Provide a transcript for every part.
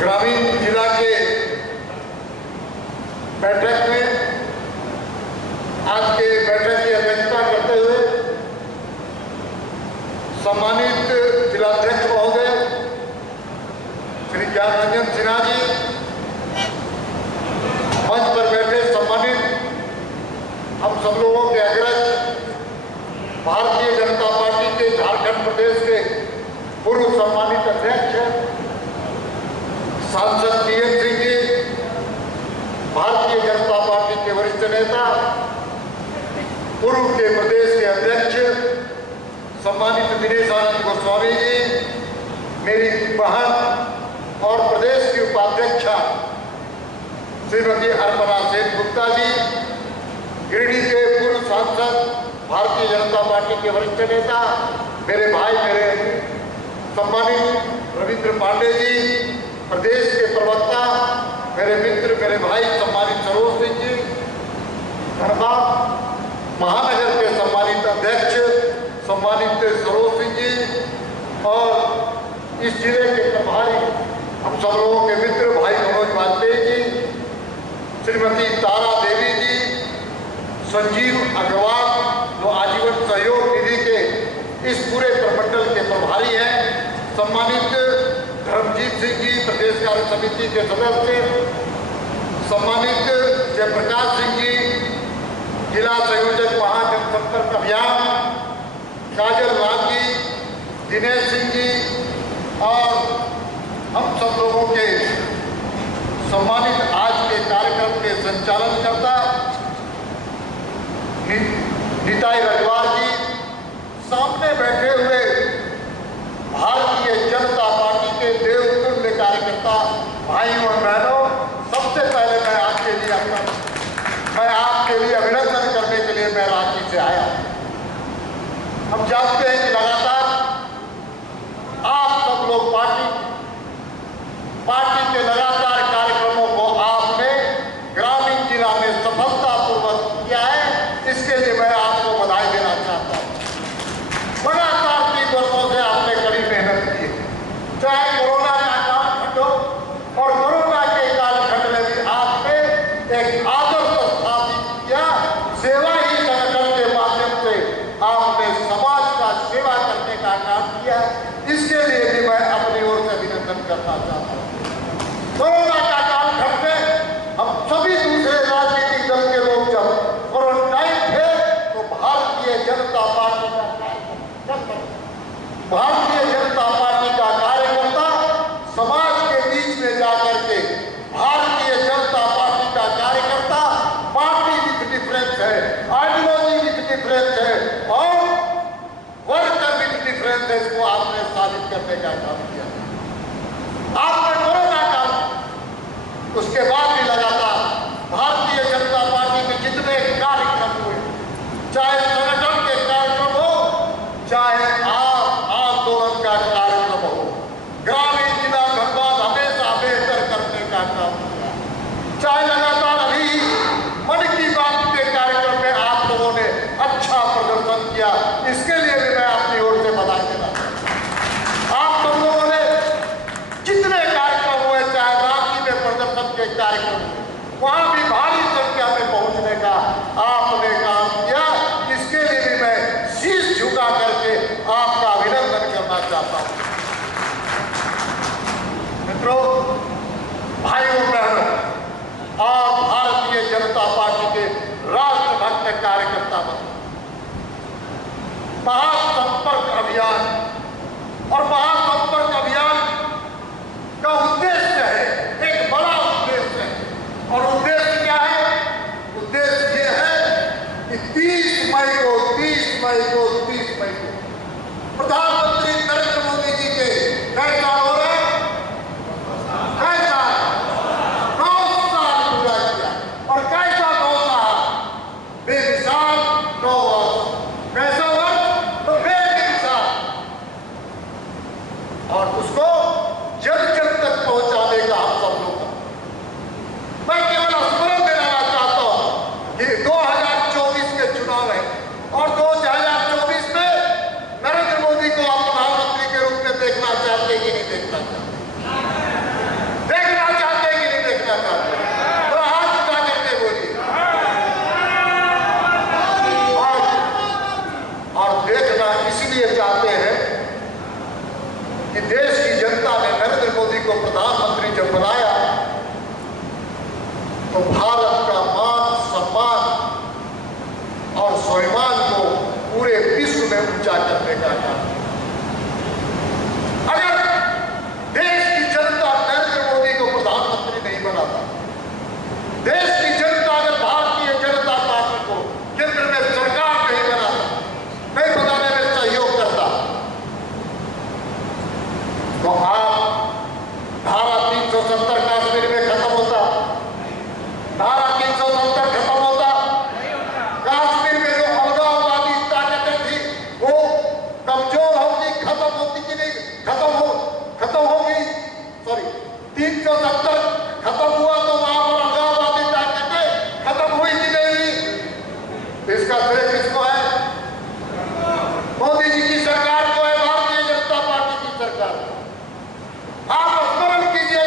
ग्रामीण जिला के बैठक में आज के बैठक की अध्यक्षता करते हुए सम्मानित जिलाध्यक्ष महोदय श्री ज्ञान रंजन सिन्हा जी, मंच पर बैठे सम्मानित हम सब लोगों के अग्रज भारतीय जनता पार्टी के झारखंड प्रदेश के पूर्व सम्मानित अध्यक्ष सांसद पीएन सिंह जी, भारतीय जनता पार्टी के वरिष्ठ नेता पूर्व के प्रदेश के अध्यक्ष सम्मानित दिनेश आनंद गोस्वामी जी, मेरी बहन और प्रदेश की उपाध्यक्षा श्रीमती अर्पणा सेन गुप्ता जी, गिरिडीह के पूर्व सांसद भारतीय जनता पार्टी के वरिष्ठ नेता मेरे भाई, मेरे सम्मानित रविंद्र पांडे जी, प्रदेश के प्रवक्ता मेरे मित्र, मेरे भाई सम्मानित सरोज सिंह जी, धनबाद महानगर के सम्मानित अध्यक्ष सम्मानित सरोज सिंह जी और इस जिले के प्रभारी हम सब लोगों के मित्र भाई मनोज वाजपेयी जी, श्रीमती तारा देवी जी, संजीव अग्रवाल जो आजीवन सहयोग निधि के इस पूरे प्रमंडल के प्रभारी हैं, सम्मानित धर्मजीत सिंह जी, प्रदेश कार्य समिति के सदस्य, सम्मानित जयप्रकाश सिंह जी, जिला संयोजक महाजनसंपर्क अभियान, काजल राज जी, दिनेश सिंह जी और हम सब लोगों के सम्मानित आज के कार्यक्रम के संचालनकर्ता निताई रजवार जी, सामने बैठे हुए भारतीय जनता पार्टी के देवतुल्य कार्यकर्ता भाइयों और बहनों, सबसे पहले मैं आपके लिए अभिनंदन करने के लिए मैं रांची से आया। हम जानते हैं कि लगातार आप सब लोग पार्टी के लगातार कार्यक्रमों को आपने ग्रामीण जिला में सफलतापूर्वक किया है, इसके लिए मैं आपको बधाई देना चाहता हूँ। लगातार 3 वर्षों से आपने कड़ी मेहनत की है, चाहे कोरोना का कालखंड हो और कोरोना के कालखंड में भी आपने एक आदर्श स्थापित किया। सेवा ही संगठन के माध्यम से आपने समाज का सेवा करने का काम किया, इसके लिए भी मैं अपनी ओर से अभिनंदन करना चाहता हूँ। कोरोना का कालखंड में हम सभी दूसरे राजनीतिक दल के लोग जब क्वारंटाइन थे तो भारतीय जनता पार्टी का कार्यकर्ता समाज के बीच में जाकर के भारतीय जनता पार्टी का कार्यकर्ता पार्टी विथ डिफरेंस है, आइडियोलॉजी विथ डिफरेंस है और वर्कर विथ डिफरेंस है, इसको आपने साबित करने का काम किया। आपने कोरोना काल उसके बाद भी लगातार भारतीय जनता पार्टी के जितने कार्यक्रम हुए, चाहे संगठन के कार्यक्रम हो, चाहे आंदोलन का कार्यक्रम हो, ग्रामीण जिला धनबाद हमेशा बेहतर करने का काम किया। चाहे लगातार अभी मन की बात के कार्यक्रम में आप लोगों ने अच्छा प्रदर्शन किया, इसके लिए भी मैं अपनी ओर से बधाई देना चाहता हूं। आप सब लोगों ने तो भारत का मान सम्मान और स्वाभिमान को पूरे विश्व में ऊंचा करने का काम। अगर देश की जनता नरेंद्र मोदी को प्रधानमंत्री नहीं बनाता, देश की जनता अगर भारतीय जनता पार्टी को केंद्र में सरकार नहीं बनाता, नहीं बनाने में सहयोग करता, तो आप धारा 370 कश्मीर में खत्म होता, धारा 370 खत्म होता, कश्मीर में जो अलगाववादी ताकतें थी वो कमजोर होगी, खत्म होती कि नहीं, खत्म होगी। सॉरी, 370 खत्म हुआ तो वहां पर अलगाववादी ताकतें खत्म हुई कि नहीं हुई? इसका श्रेय किसको है? मोदी जी की सरकार को है, भारतीय जनता पार्टी की सरकार। आप स्मरण कीजिए,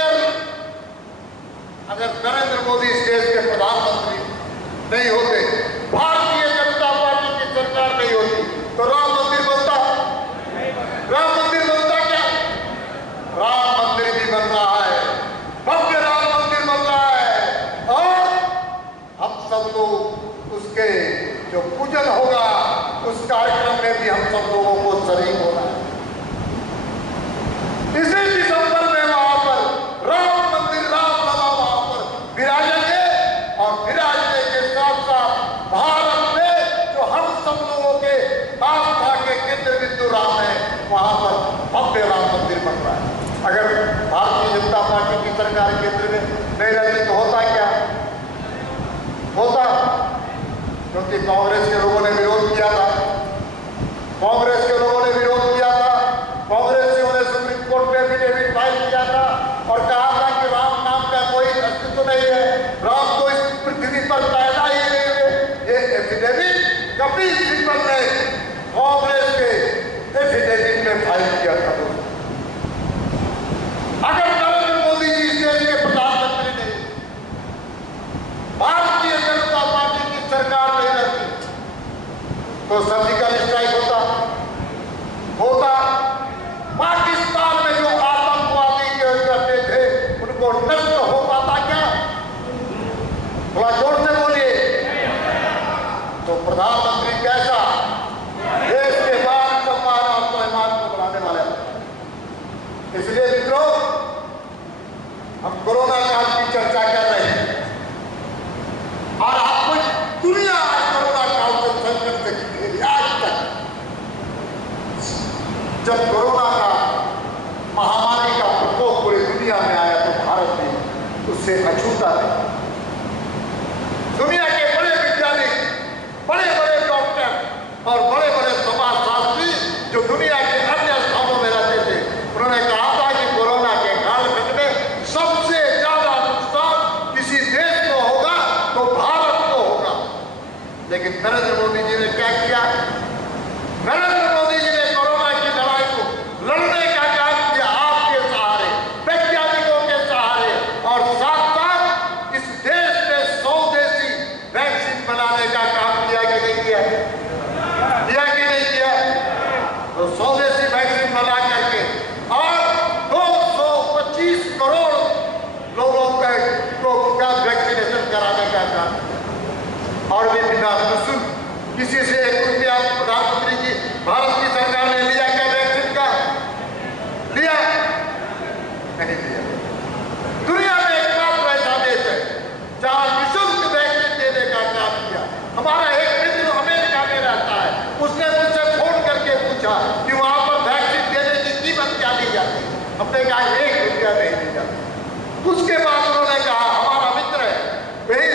अगर नरेंद्र मोदी इस देश के प्रधानमंत्री नहीं होते, भारतीय जनता पार्टी की सरकार नहीं होती, तो राम मंदिर बनता? राम मंदिर बनता क्या? राम मंदिर भी बन रहा है, भव्य राम मंदिर बन रहा है, और हम सब लोग उसके जो पूजन होगा उस कार्यक्रम में भी हम सब लोगों को शरीक होना है। इसी दिसंबर में वहां पर राम मंदिर, रामलला वहां पर विराजेंगे, और विराजने के साथ साथ भारत में जो हम सब लोगों के आस्था के केंद्र बिंदु राम है, वहां पर भव्य राम मंदिर बन रहा है। अगर भारतीय जनता पार्टी की सरकार केंद्र में नहीं रहती तो होता क्या? होता, क्योंकि कांग्रेस के लोगों ने विरोध किया था, कांग्रेस के लोगों ने विरोध किया था, कांग्रेसियों ने सुप्रीम कोर्ट में एफिडेविट फाइल किया था और कहा था कि राम नाम का कोई अस्तित्व नहीं है, राम तो इस पृथ्वी पर पैदा ही नहीं हुए। ये एफिडेविट कपिल सिब्बल ने कांग्रेस के एफिडेविट में फाइल किया था। अगर नरेंद्र मोदी जी इस देश के प्रधानमंत्री नहीं, भारतीय जनता पार्टी की सरकार नहीं रहती, तो सर्जिकल स्ट्राइक होता, पाकिस्तान में जो आतंकवादी करते थे उनको नष्ट हो पाता क्या? थोड़ा जोर से बोलिए। तो प्रधानमंत्री कैसा देश के मान सम्मान और स्वाभिमान को बढ़ाने वाले। इसलिए मित्रों, हम कोरोना काल की चर्चा कर रहे हैं, और आपको दुनिया कोरोना काल से संकट से घिरी आज तक। जब कोरोना का महामारी का प्रकोप पूरी दुनिया में आया तो भारत ने उससे अछूता नहीं। दुनिया के बड़े वैज्ञानिक, बड़े बड़े डॉक्टर और बड़े बड़े समाजशास्त्री जो दुनिया के अन्य स्थानों में रहते थे, उन्होंने कहा था कि कोरोना के कालखंड में सबसे ज्यादा नुकसान किसी देश को होगा तो भारत को होगा। लेकिन नरेंद्र मोदी जी ने क्या किया? नरेंद्र मोदी जी ने कोरोना की लड़ाई को लड़ने का काम किया आपके सहारे, वैज्ञानिकों के सहारे, और साथ साथ इस देश में स्वदेशी वैक्सीन बनाने का काम किया कि नहीं किया? किया कि नहीं किया? तो स्वदेशी वैक्सीन बना करके और 225 करोड़ लोगों का वैक्सीनेशन कराने का काम, और भी बिना निःशुल्क किसी से 1 रुपया प्रधानमंत्री जी भारत की सरकार ने लिया क्या वैक्सीन का? लिया? नहीं लिया। दुनिया में एकमात्र ऐसा देश है जहां निःशुल्क वैक्सीन देने का काम किया। हमारा एक मित्र अमेरिका में रहता है, उसने मुझसे फोन करके पूछा कि वहां पर वैक्सीन देने की कीमत क्या ली जाती है। हमने कहा 1 रुपया नहीं ली जाती। उसके बाद उन्होंने कहा, हमारा मित्र है, वही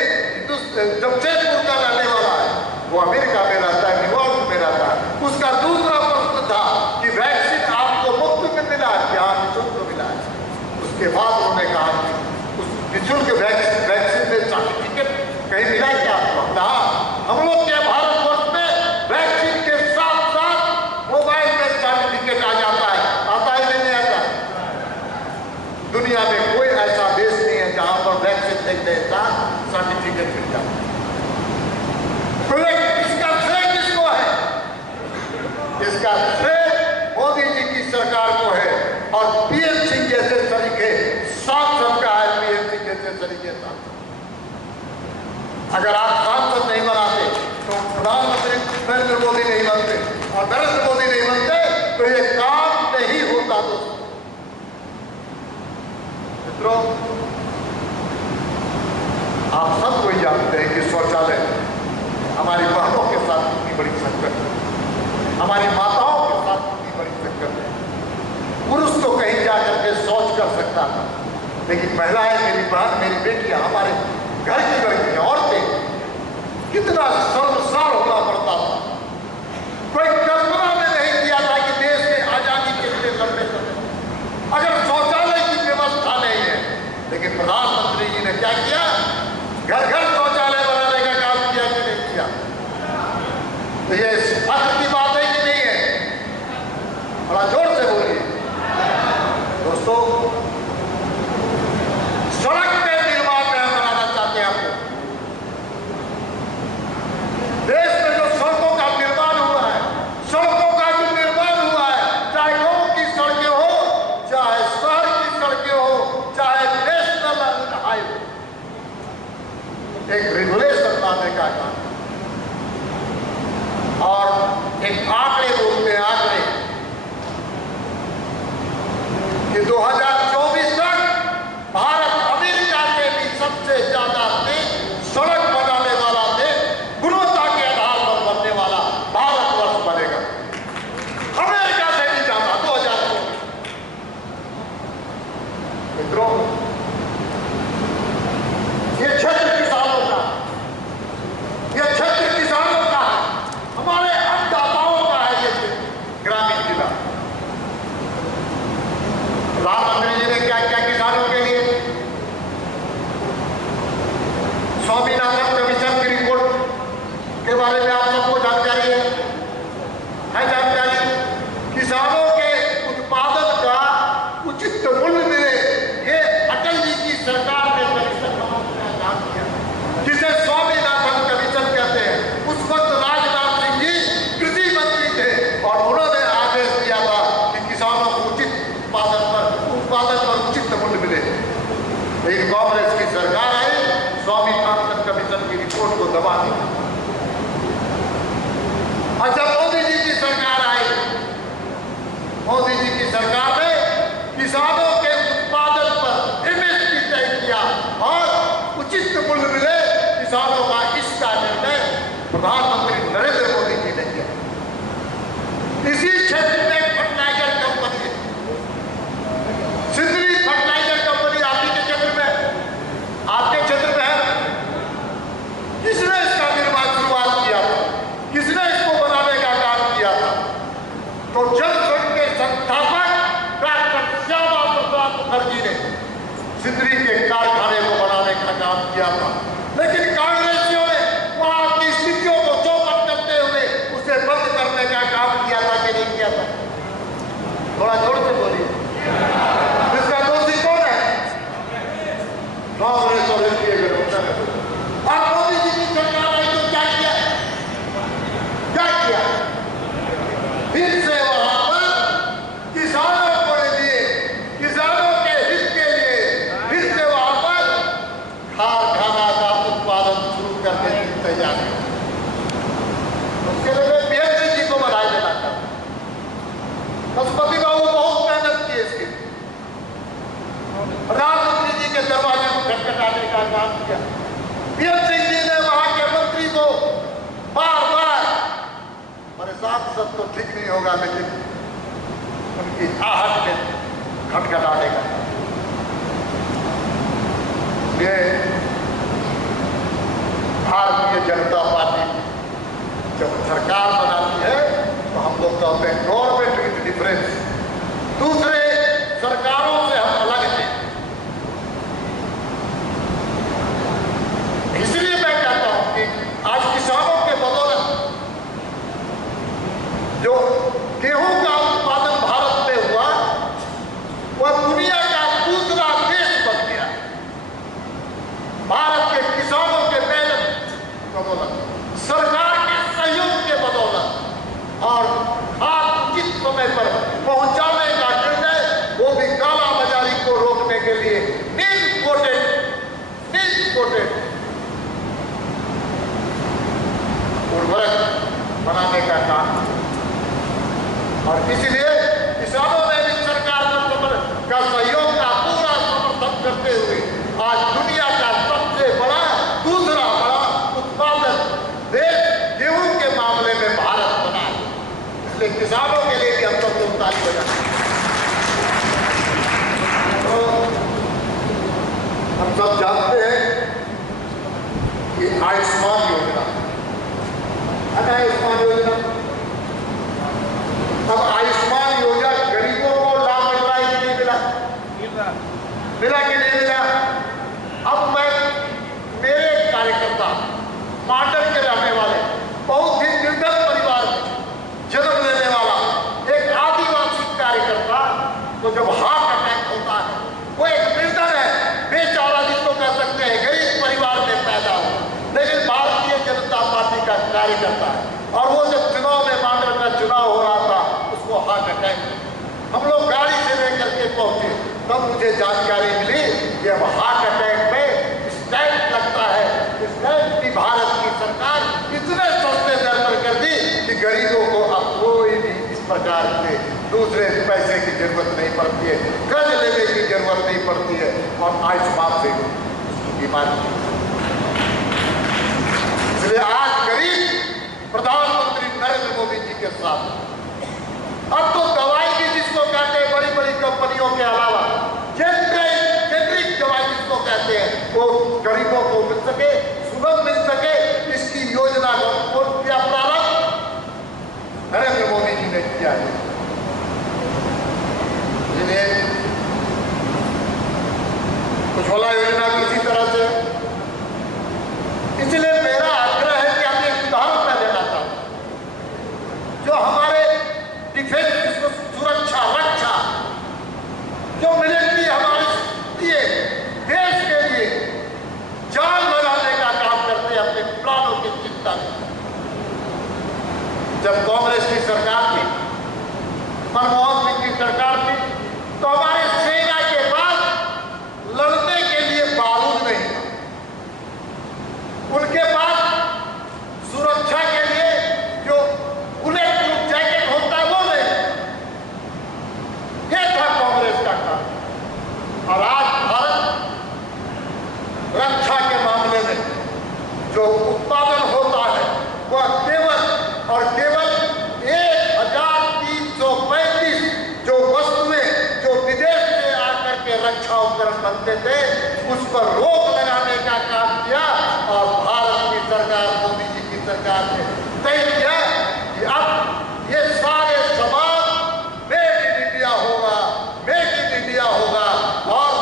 जमशेदपुर का रहने वाला है, वो अमेरिका में रहता है, न्यूयॉर्क में रहता है। उसका दूसरा प्रश्न था कि वैक्सीन आपको मुफ्त में मिला क्या? निःशुल्क मिला है। उसके बाद उन्होंने कहा कि उस निःशुल्क वैक्सीन में सर्टिफिकेट कहीं मिला क्या आपको? कहा हम लोग के भारतवर्ष में वैक्सीन के साथ साथ मोबाइल में सर्टिफिकेट आ जाता है। आता है नहीं आता? दुनिया में कोई ऐसा देश नहीं है जहां पर वैक्सीन देखने के साथ सर्टिफिकेट मिल जाता है। इसका श्रेय किसको है? इसका श्रेय मोदी जी की सरकार को है, और पीएम सिंह जैसे तरीके साथ सबका है, पीएम सिंह जैसे तरीके साथ। मित्रों, आप सब कोई जानते हैं कि शौचालय हमारी बहनों के साथ कितनी बड़ी संकट है, हमारी माताओं के साथ कितनी बड़ी संकट है। पुरुष तो कहीं जाकर के शौच कर सकता था, लेकिन महिलाएं, मेरी बहन, मेरी बेटियां, हमारे घर की लड़कियां, औरतें, कितना शर्मसार होना पड़ता था। कोई कल्पना में नहीं किया था कि देश के आजादी के लिए लड़ने समय अगर शौचालय की व्यवस्था नहीं है, लेकिन प्रधानमंत्री जी ने क्या किया, घर घर शौचालय बनाने का काम किया कि नहीं किया। तो ये फख्र की बात है कि नहीं है? बड़ा जोर से बोलिए दोस्तों। सड़क के निर्माण में हम बनाना चाहते हैं आपको। देश में जो सड़कों का निर्माण हुआ है, सड़कों का जो निर्माण हुआ है, चाहे गांव की सड़कें हो, चाहे शहर की सड़कें हो, चाहे नेशनल हाईवे, एक रेगुलेशन लाने का काम। और एक आंकड़े बोलते हैं, आंकड़े कि 2024 तक भारत अमेरिका से भी सबसे ज्यादा देश सड़क बनाने वाला देश, गुणवत्ता के आधार पर बनने वाला भारतवर्ष बनेगा। अमेरिका से भी ज्यादा 2024। मित्रों, ये क्षेत्र किसानों का, ये क्षेत्र किसानों का है, हमारे अन्नदाताओं का है। ये ग्रामीण जिला, प्रधानमंत्री जी ने क्या क्या किसानों के लिए, स्वामीनाथन कमीशन की रिपोर्ट के बारे में आप सबको जानकारी है जानकारी। किसानों के उत्पादन का उचित मूल्य मिले, ये अटल जी की सरकार ने कमीशन बनाने का काम किया, जिसे स्वामीनाथन कमीशन कहते हैं। उस वक्त राजनाथ सिंह जी कृषि मंत्री थे और उन्होंने आदेश दिया था कि किसानों को उचित उत्पादन पर उचित मूल्य मिले। लेकिन कांग्रेस की सरकार आई, स्वामीनाथन कमीशन की रिपोर्ट को दबा दी। अच्छा, मोदी जी की सरकार आई, मोदी जी की सरकार ने किसानों के उत्पादन पर एमएसपी तय किया और उचित मूल्य मिले किसानों का, इसका निर्णय प्रधानमंत्री नरेंद्र मोदी जी ने किया। इसी क्षेत्र में फर्टिलाइजर कंपनी है, सिंदरी फर्टिलाइजर कंपनी आपके क्षेत्र में, आपके क्षेत्र में है। किसने इसका निर्माण शुरुआत किया था, किसने इसको बनाने का काम किया था? तो जनसंघ के संस्थापक डॉक्टर श्यामा प्रसाद मुखर्जी ने सिंदरी के कारखाने को बनाने का काम किया था। लेकिन कांग्रेसियों ने वहां की स्थितियों को चौपट करते हुए उसे बंद करने का काम किया था कि नहीं किया था? थोड़ा जोर से बोलिए, इसका दोषी कौन है? कांग्रेस और एनडीए के लोग। और मोदी जी की सरकार ने तो क्या किया, क्या किया? फिर से वहां पर किसानों को लिए, किसानों के हित के लिए फिर से वहां पर कारखाना का उत्पादन शुरू करने की तैयारी। उसके लिए बीएसपी जी को बधाई देना चाहता हूं। पशुपति बाबू बहुत मेहनत की इसके, प्रधानमंत्री जी के दरवाजे को खटखटाने का काम किया। बीएसपी जी ने वहां के मंत्री को बार बार, परेशान सब तो ठीक नहीं होगा, लेकिन उनकी आहट में खटखटाने का। ये भारतीय जनता पार्टी जब सरकार बनाती है तो हम लोग कहते हैं गवर्नमेंट विद डिफरेंस, दूसरे सरकारों से हम अलग हैं। इसलिए मैं कहता हूं कि आज किसानों के बदौलत जो गेहूं का उत्पादन भारत में हुआ, वह दुनिया का हम सब जानते हैं कि आयुष्मान योजना है ना, आयुष्मान योजना। अब आयुष्मान योजना गरीबों को लाभ मिल रहा है कि नहीं मिला? मिला कि नहीं मिला? अब मैं मेरे कार्यकर्ता मांडल के रहने वाले बहुत ही निर्धन परिवार में जन्म लेने वाला एक आदिवासी कार्यकर्ता तो जब हार्ट अटैक होता है, वो एक निर्धन है, बेचारा जिसको कह सकते हैं गरीब परिवार में पैदा हो, लेकिन भारतीय जनता पार्टी का कार्यकर्ता है। और वो जब चुनाव में मांडल का चुनाव हो रहा था, उसको हार्ट अटैक, हम लोग गाड़ी से लेकर के पहुंचे, तब मुझे जानकारी मिली कि अब हार्ट अटैक में स्टैंड लगता है। स्टैंड भी भारत की सरकार इतने सस्ते दर पर कर दी कि गरीबों को अब कोई भी इस प्रकार से दूसरे पैसे की जरूरत नहीं पड़ती है, कर्ज लेने की जरूरत नहीं पड़ती है, और आयुष्मान से बीमारी। इसलिए आज गरीब प्रधानमंत्री नरेंद्र मोदी जी के साथ अब तो दवाई भी जिसको कहते हैं बड़ी बड़ी कंपनियों के अलावा जेनरिक दवाई जिसको कहते हैं, वो गरीबों को मिल सके, सुलभ मिल सके, इसकी योजना को क्या प्रारंभ नरेंद्र मोदी जी ने किया है। जिन्हें उज्ज्वला योजना किसी तरह से, इसलिए मेरा आग्रह है कि हम एक उदाहरण मैं देना चाहता हूं। जो हमारे डिफेंस, जिसको सुरक्षा रक्षा, जो मिलिट्री हमारे लिए देश के लिए जान लगाने का काम करते हैं, अपने प्राणों की चिंता में। जब कांग्रेस की सरकार थी, मनमोहन सिंह की सरकार थी, तो हमारे सेना के पास लड़ने के लिए बारूद नहीं था, उनके पास सुरक्षा के लिए जो बुलेट प्रूफ जैकेट होता है वो नहीं, ये था कांग्रेस का काम। और आज भारत रक्षा के मामले में जो उत्पादन होता है वह केवल और केवल 1335 जो वस्तुएं जो विदेश से आकर के रक्षा उपकरण बनते थे, उस पर रोक लगाने का काम किया। और भारत की सरकार, मोदी जी की सरकार ने तय किया कि अब ये सारे सामान मेड इन इंडिया होगा, मेक इन इंडिया होगा, और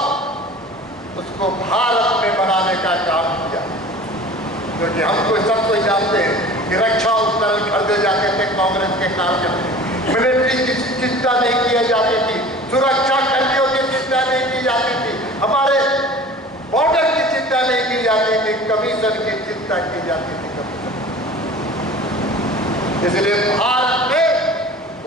उसको भारत में बनाने का काम किया। क्योंकि हम कोई सब कोई जानते हैं कि रक्षा उपकरण खरीदे जाते थे कांग्रेस के कार्यकर्ता, मिलिट्री की चिंता नहीं की जाती थी, सुरक्षा कर्मियों की चिंता नहीं की जाती थी, हमारे बॉर्डर की चिंता नहीं की जाती थी, कमीशन की चिंता की जाती थी। इसलिए भारत ने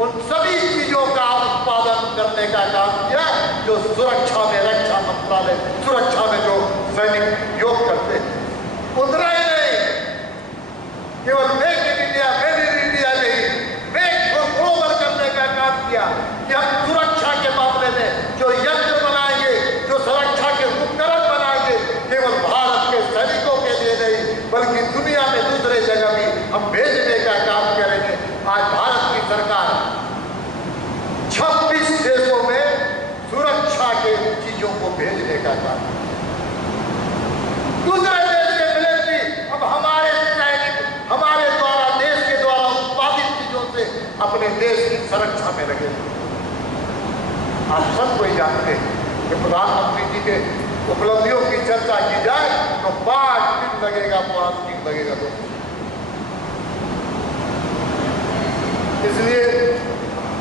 उन सभी चीजों का उत्पादन करने का काम किया जो सुरक्षा में, रक्षा मंत्रालय सुरक्षा में जो सैनिक योग करते हैं। उतना ही नहीं, केवल make in India, made in India नहीं, मेक को ग्लोबल करने का काम किया कि हम सुरक्षा के मामले में जो यंत्र बनाएंगे, जो सुरक्षा के उपकरण बनाएंगे, केवल भारत के सैनिकों के लिए नहीं बल्कि दुनिया में दूसरे जगह भी हम भेजने का काम करेंगे। आज भारत की सरकार 26 देशों में सुरक्षा के चीजों को भेजने का काम, दूसरे देश के मिलिट्री अब हमारे सैनिक हमारे द्वारा, देश के द्वारा उत्पादित चीजों से अपने देश की सुरक्षा में लगे। आप सब कोई जानते हैं कि प्रधानमंत्री जी के उपलब्धियों की चर्चा की जाए तो 5 दिन लगेगा, 5 दिन लगेगा। तो इसलिए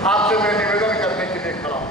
आपसे मैं निवेदन करने के लिए खड़ा हूं